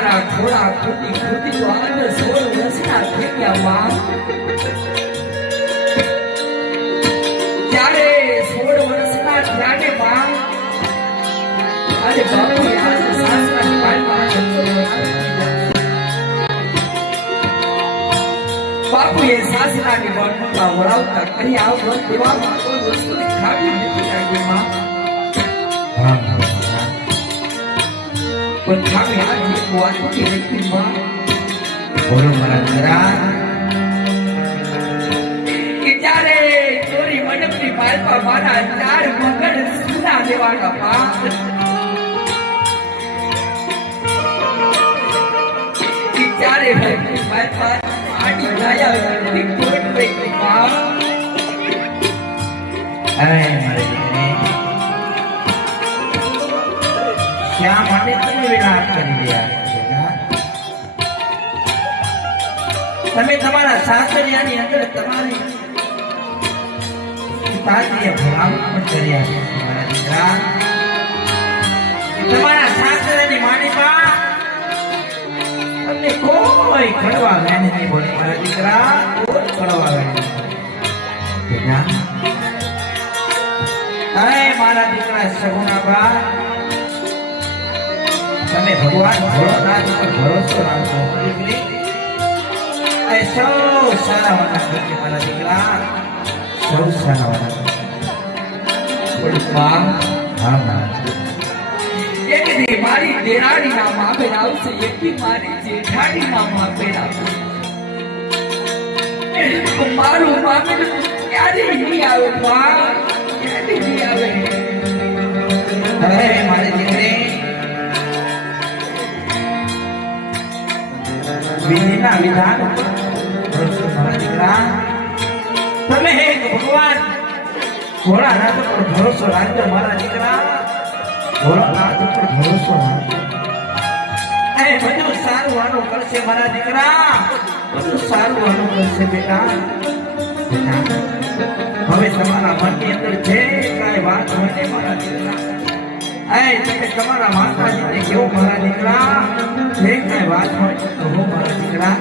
તમારા ઘોડા ખૂટી ખૂટી તો આજે 16 વર્ષના થઈ ગયા માં ત્યારે 16 વર્ષના થયા ને માં અરે બાપુ યાર સાસરાની પાલમાં બાપુ એ સાસરાની વાતમાં વળાવતા કરી આવો દેવામાં કોઈ વસ્તુની ખાવી નથી લાગી માં પણ ખાવી આજે વાતની નથી માં બોલો મારા ઘરા કે જ્યારે ચોરી મંડપની પાલપા મારા 4 મગન સુના દેવાના માં ત્યારે પાલપા આડી લાયા ની કોટ પઈ માં અરે મારે શા માટે તમે વિલાપ કરી રહ્યા તમે તમારા સાસરિયાની અંદર તમારી પિતાજીએ ભલામણ પણ કર્યા છે મારા દીકરા તમારા સાસરિયાની માણીમાં તમને કોઈ ખડવા વેણ નહીં બોલે મારા દીકરા કોઈ ખડવા વેણ નહીં અરે મારા દીકરા સગુણાબા તમે ભગવાન ભોળાનાથ ઉપર ભરોસો રાખો એ સૌ સારા વાળા કરશે મારા દીકરા સૌ સારા વાળા હા એક દી મારી દેરાણી ના માપે આવશે એકી મારી જેઠાણી ના માપે આવશે મારું માપે ક્યારે નહીં આવે ક્યારે નહીં આવે અરે મારી દીકરી વિધિના વિધાન મારા દીકરા તમે એક ભગવાન ભોળાનાથ પર ભરોસો રાખજો મારા દીકરા ભોળાનાથ ઉપર ભરોસો રાખજો એ બધું સારું વાનું કરશે મારા દીકરા બધું સારું વાનું કરશે બેટા હવે તમારા મનની અંદર જે કાંઈ વાત હોય ને મારા દીકરા તમે તમારા માતાજીને કેવો મારા દીકરા જે કાંઈ વાત હોય તો હું મારા દીકરા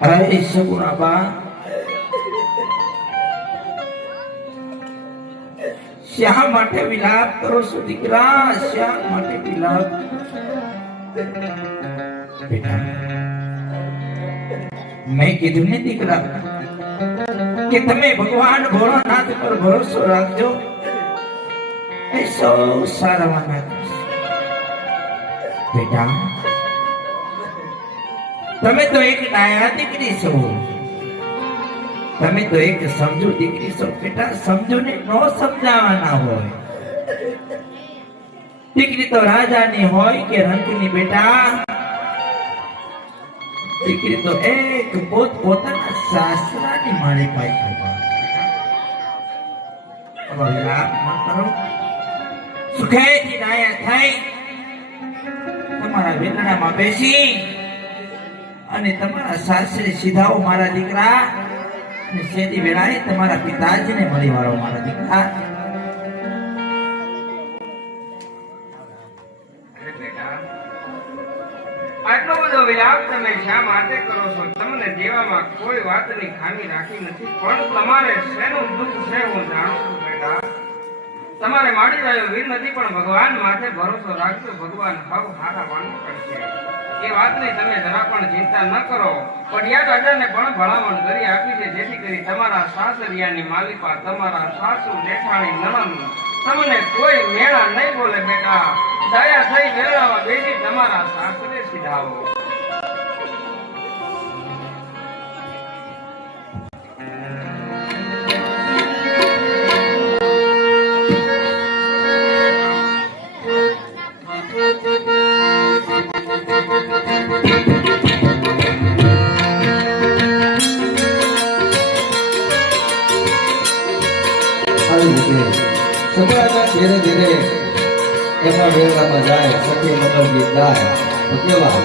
અરે સગુણા બા, શા માટે વિલાપ કરો છો દીકરા? શા માટે વિલાપ? બેટા, મેં કીધું ને દીકરા કે તમે ભગવાન ભોળાનાથ પર ભરોસો રાખજો, એ સૌ સારાવાના થશે. બેટા, તમે તો એક ડાયા દીકરી છો, તમે તો એક સમજુ દીકરી છો. બેટા, સમજુ ને નો સમજાવવાના હોય. દીકરી તો રાજાની હોય કે રંકની. બેટા, દીકરી તો એક પોતાના સાસરાની માળી પાઈ. લાભ ન કરો, સુખેથી ડાયા થઈ તમારા વેલણામાં બેસી અને તમારા સાસરે સીધાઓ મારા દીકરા, અને શેરી વેળાએ તમારા પિતાજીને મળી વાળો મારા દીકરા. આટલો બધો વિલાપ તમે શા માટે કરો છો? તમને દેવામાં કોઈ વાતની ખામી રાખી નથી, પણ તમારે શેનું દુઃખ છે હું જાણું છું. બેટા, તમારે માડી રહ્યો વીર નથી, પણ ભગવાન માથે ભરોસો રાખજો. ભગવાન હવ હારા વાંધો કરશે. એ વાતની તમે જરા પણ ચિંતા ન કરો. પડિયા રાજાને પણ ભલામણ કરી આપી છે, જેથી કરી તમારા સાસરિયાની માલિકા, તમારા સાસુ જેઠાણી નણંદ તમને કોઈ મેળા નહીં બોલે. બેટા, દયા થઈ મેળામાં બેસી તમારા સાસરે સીધાવો. ધીરે ધીરે એમાં વેળામાં જાય, સખી મંગળ ગીત ગાય તો કેવા